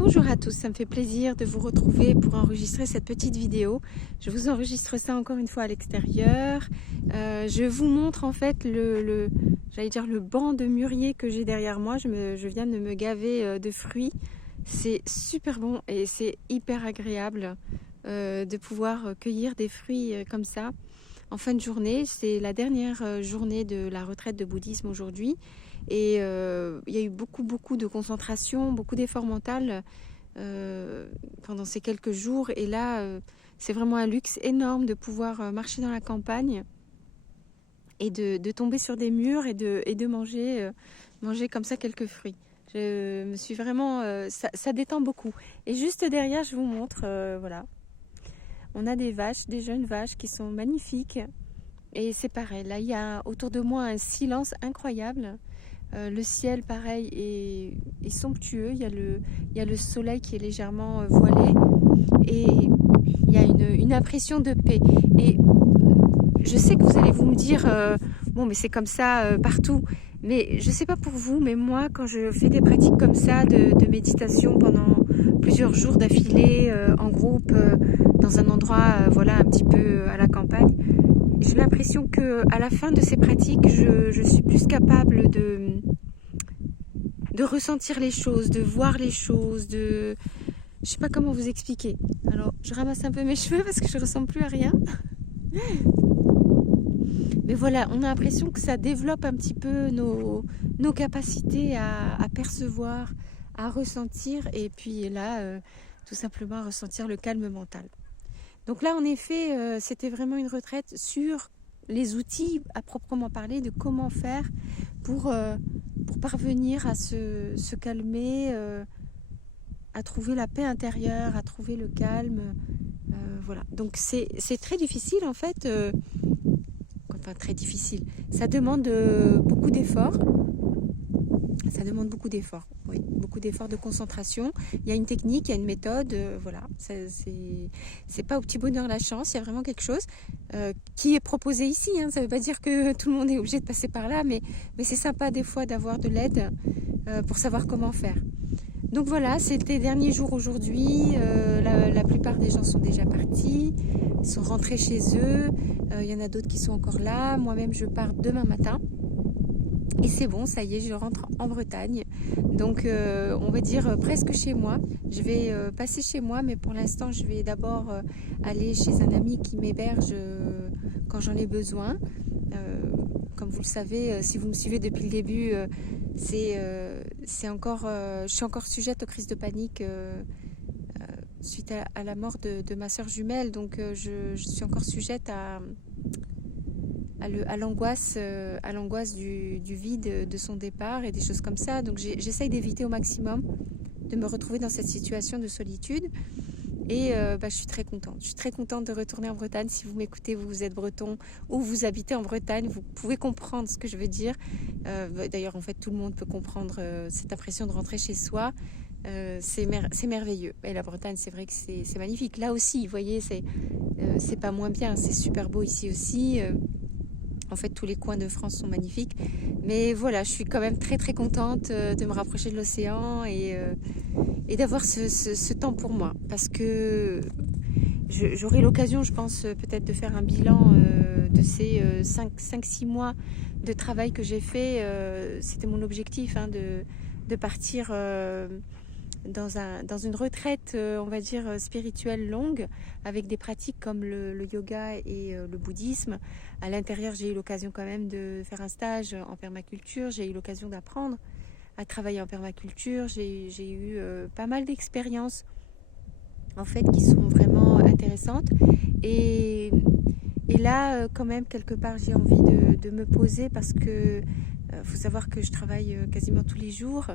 Bonjour à tous, ça me fait plaisir de vous retrouver pour enregistrer cette petite vidéo. Je vous enregistre ça encore une fois à l'extérieur. Je vous montre en fait j'allais dire le banc de mûrier que j'ai derrière moi. Je viens de me gaver de fruits. C'est super bon et c'est hyper agréable de pouvoir cueillir des fruits comme ça en fin de journée. C'est la dernière journée de la retraite de bouddhisme aujourd'hui. Et il y a eu beaucoup de concentration, beaucoup d'efforts mentaux pendant ces quelques jours. Et là, c'est vraiment un luxe énorme de pouvoir marcher dans la campagne et de tomber sur des murs et de manger comme ça quelques fruits. Je me suis vraiment... ça détend beaucoup. Et juste derrière, je vous montre, voilà. On a des vaches, des jeunes vaches qui sont magnifiques. Et c'est pareil, là, il y a autour de moi un silence incroyable. Le ciel, pareil, est somptueux. Il y a le soleil qui est légèrement voilé. Et il y a une impression de paix. Et je sais que vous allez me dire, bon, mais c'est comme ça partout. Mais je ne sais pas pour vous, mais moi, quand je fais des pratiques comme ça, de méditation pendant plusieurs jours d'affilée, en groupe, dans un endroit, voilà, un petit peu à la campagne, j'ai l'impression qu'à la fin de ces pratiques, je suis plus capable de ressentir les choses, de voir les choses, je sais pas comment vous expliquer. Alors, je ramasse un peu mes cheveux parce que je ne ressemble plus à rien. Mais voilà, on a l'impression que ça développe un petit peu nos capacités à percevoir, à ressentir, et puis là, tout simplement à ressentir le calme mental. Donc là, en effet, c'était vraiment une retraite sur les outils à proprement parler, de comment faire pour parvenir à se calmer, à trouver la paix intérieure, à trouver le calme. Voilà. Donc c'est très difficile en fait. Enfin, très difficile. Ça demande beaucoup d'efforts. Ça demande beaucoup d'efforts, oui, beaucoup d'efforts de concentration. Il y a une technique, il y a une méthode, voilà. C'est pas au petit bonheur la chance, il y a vraiment quelque chose qui est proposé ici. Hein. Ça ne veut pas dire que tout le monde est obligé de passer par là, mais c'est sympa des fois d'avoir de l'aide pour savoir comment faire. Donc voilà, c'était les derniers jours aujourd'hui. La plupart des gens sont déjà partis, sont rentrés chez eux. Il y en a d'autres qui sont encore là. Moi-même, je pars demain matin. Et c'est bon, ça y est, je rentre en Bretagne. Donc, on va dire presque chez moi. Je vais passer chez moi, mais pour l'instant, je vais d'abord aller chez un ami qui m'héberge quand j'en ai besoin. Comme vous le savez, si vous me suivez depuis le début, je suis encore sujette aux crises de panique suite à la mort de ma sœur jumelle. Donc, je suis encore sujette à l'angoisse du vide de son départ et des choses comme ça. Donc j'essaye d'éviter au maximum de me retrouver dans cette situation de solitude. Et je suis très contente. Je suis très contente de retourner en Bretagne. Si vous m'écoutez, vous êtes breton ou vous habitez en Bretagne, vous pouvez comprendre ce que je veux dire. D'ailleurs, en fait, tout le monde peut comprendre cette impression de rentrer chez soi. C'est merveilleux. Et la Bretagne, c'est vrai que c'est magnifique. Là aussi, vous voyez, c'est pas moins bien. C'est super beau ici aussi. En fait, tous les coins de France sont magnifiques. Mais voilà, je suis quand même très très contente de me rapprocher de l'océan et d'avoir ce temps pour moi. Parce que j'aurai l'occasion, je pense, peut-être de faire un bilan de ces 5-6 mois de travail que j'ai fait. C'était mon objectif de partir dans une retraite, on va dire, spirituelle longue, avec des pratiques comme le yoga et le bouddhisme. À l'intérieur, j'ai eu l'occasion quand même de faire un stage en permaculture. J'ai eu l'occasion d'apprendre à travailler en permaculture. J'ai eu pas mal d'expériences, en fait, qui sont vraiment intéressantes. Et là, quand même, quelque part, j'ai envie de me poser parce que faut savoir que je travaille quasiment tous les jours.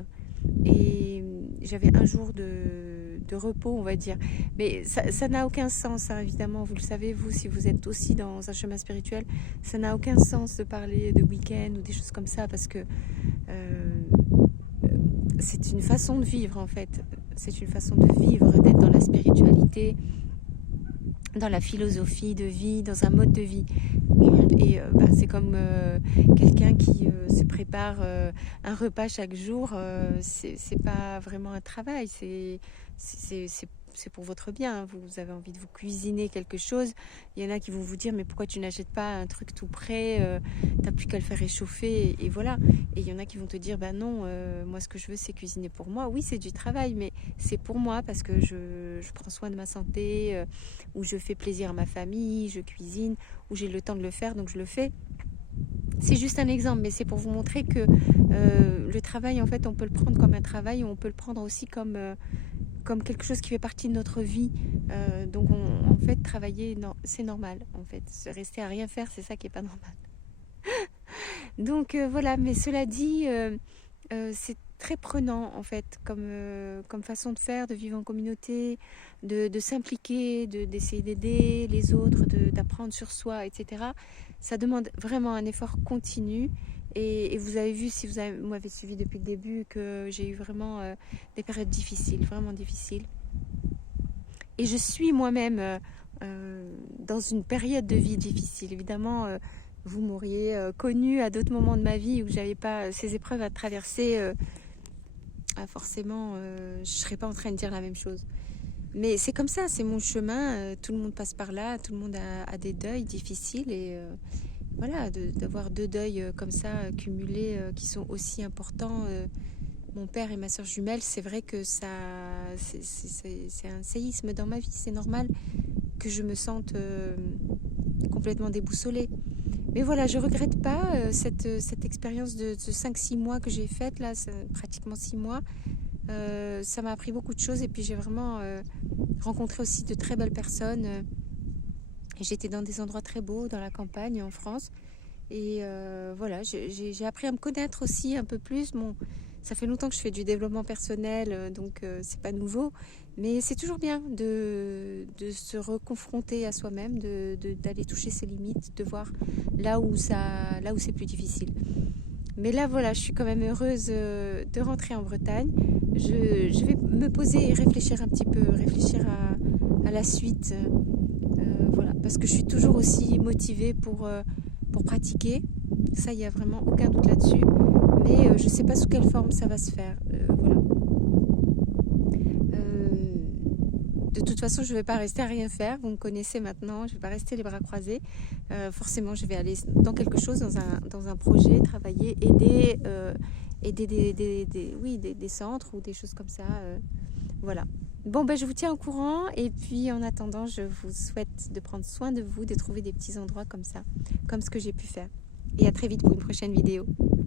Et j'avais un jour de repos, on va dire. Mais ça n'a aucun sens, hein, évidemment. Vous le savez, vous, si vous êtes aussi dans un chemin spirituel, ça n'a aucun sens de parler de week-end ou des choses comme ça parce que c'est une façon de vivre, en fait. C'est une façon de vivre, d'être dans la spiritualité, dans la philosophie de vie, dans un mode de vie. Et c'est comme quelqu'un qui se prépare un repas chaque jour. C'est pas vraiment un travail, c'est pour votre bien. Vous avez envie de vous cuisiner quelque chose. Il y en a qui vont vous dire mais pourquoi tu n'achètes pas un truc tout prêt, t'as plus qu'à le faire réchauffer et voilà. Et il y en a qui vont te dire bah non, moi ce que je veux c'est cuisiner pour moi. Oui, c'est du travail, mais c'est pour moi parce que je prends soin de ma santé, où je fais plaisir à ma famille, je cuisine, où j'ai le temps de le faire, donc je le fais. C'est juste un exemple, mais c'est pour vous montrer que le travail, en fait, on peut le prendre comme un travail, ou on peut le prendre aussi comme quelque chose qui fait partie de notre vie. Donc, en fait, travailler, non, c'est normal, en fait. Rester à rien faire, c'est ça qui est pas normal. Donc, voilà, mais cela dit, c'est très prenant, en fait, comme façon de faire, de vivre en communauté, de s'impliquer, d'essayer d'aider les autres, d'apprendre sur soi, etc. Ça demande vraiment un effort continu. Et vous avez vu, si vous m'avez suivi depuis le début, que j'ai eu vraiment des périodes difficiles, vraiment difficiles. Et je suis moi-même dans une période de vie difficile. Évidemment, vous m'auriez connue à d'autres moments de ma vie où j'avais pas ces épreuves à traverser. Forcément, je ne serais pas en train de dire la même chose. Mais c'est comme ça, c'est mon chemin. Tout le monde passe par là, tout le monde a des deuils difficiles. Et voilà, d'avoir deux deuils comme ça cumulés qui sont aussi importants. Mon père et ma soeur jumelle, c'est vrai que c'est un séisme dans ma vie. C'est normal que je me sente complètement déboussolée. Mais voilà, je ne regrette pas cette expérience de 5-6 mois que j'ai faite, là, pratiquement 6 mois. Ça m'a appris beaucoup de choses et puis j'ai vraiment rencontré aussi de très belles personnes. J'étais dans des endroits très beaux, dans la campagne, en France. Et voilà, j'ai appris à me connaître aussi un peu plus. Bon, ça fait longtemps que je fais du développement personnel, donc c'est pas nouveau. Mais c'est toujours bien de se reconfronter à soi-même, d'aller toucher ses limites, de voir là où c'est plus difficile. Mais là, voilà, je suis quand même heureuse de rentrer en Bretagne. Je vais me poser et réfléchir un petit peu, réfléchir à la suite. Voilà, parce que je suis toujours aussi motivée pour pratiquer. Ça, il n'y a vraiment aucun doute là-dessus. Mais je ne sais pas sous quelle forme ça va se faire. Voilà. De toute façon, je ne vais pas rester à rien faire. Vous me connaissez maintenant. Je ne vais pas rester les bras croisés. Forcément, je vais aller dans quelque chose, dans un projet, travailler, aider des centres ou des choses comme ça. Voilà. Bon, je vous tiens au courant. Et puis, en attendant, je vous souhaite de prendre soin de vous, de trouver des petits endroits comme ça, comme ce que j'ai pu faire. Et à très vite pour une prochaine vidéo.